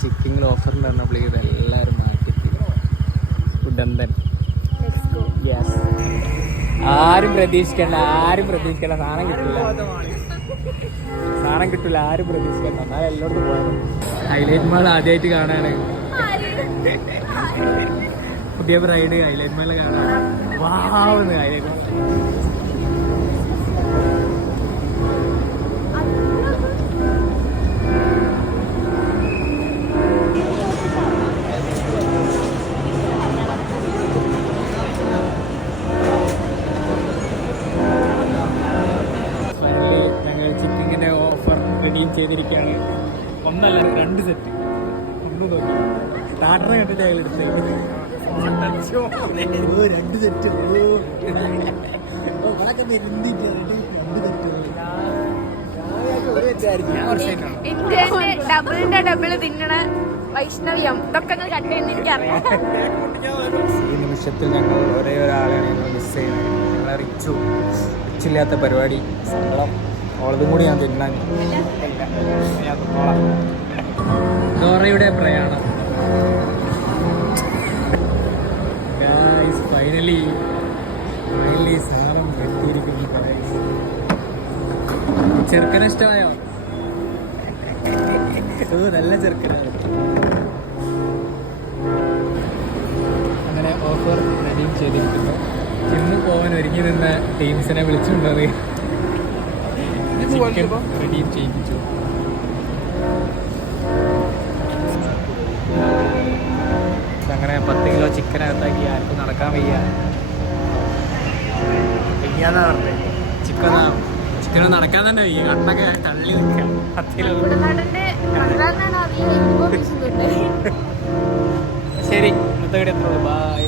ചിക്കിങ്ങിൽ ഓഫറിൻ്റെ പറഞ്ഞപ്പോഴേക്കും ഇതെല്ലാവരും നാട്ടിക്ക് ഉടന്തൻ. യെസ്, ആരും പ്രതീക്ഷിക്കണ്ട, സാധനം കിട്ടില്ല, ആരും പ്രതീക്ഷിക്കണ്ട. എന്നാലും എല്ലായിടത്തും പോയത് ഹൈലൈറ്റ് മാൾ ആദ്യമായിട്ട് കാണാണ്. പുതിയ ബ്രൈഡ് ഹൈലൈറ്റ് മാൾ കാണാൻ വാവുന്നു. ഹൈലൈറ്റ് മാൾ ചെയ്തിരിക്കുകയാണ്. ഒന്നല്ല 2 സെറ്റ്. ഒന്നും നോക്കി സ്റ്റാർട്ടർ കണ്ടിട്ട് അയാൾ എടുത്ത് 2 സെറ്റ്. ഡബിള് തിന്നണ വൈഷ്ണവ്യം ഇതൊക്കെ കണ്ടെന്ന് എനിക്കറിയാം. ഈ നിമിഷത്തിൽ ഞങ്ങൾ ഒരേ ഒരാളെയാണ് ഞങ്ങൾ മിസ് ചെയ്യുന്നത്. ഞങ്ങളെ റിച്ചില്ലാത്ത പരിപാടി സങ്കടം. അവളതും കൂടി ഞാൻ തിന്നാൻ. ഡോറയുടെ പ്രയാണം. ഫൈനലി സാധനം എത്തിയിരിക്കുന്നു. ചെറുക്കനെ ഇഷ്ടമായോ? നല്ല ചെറുക്കനാണ്. അങ്ങനെ ഓഫർ റെഡീം ചെയ്തിരിക്കുന്നു. ജിമ്മിൽ പോകാൻ ഒരുങ്ങി നിന്ന ടീംസിനെ വിളിച്ചുകൊണ്ടത് റെഡീം ചെയ്യിപ്പിച്ചു. അങ്ങനെ 10 കിലോ ചിക്കൻ അകത്താക്കി. ആർക്കും നടക്കാൻ വയ്യാന്നാ പറഞ്ഞത്. ചിക്കനൊന്നും നടക്കാൻ തന്നെ വയ്യ. കണ്ണൊക്കെ തള്ളി നിൽക്കാം. 10 കിലോ. ശരി, ഇന്നത്തെ വീഡിയോ എത്തുള്ളൂ. ബൈ.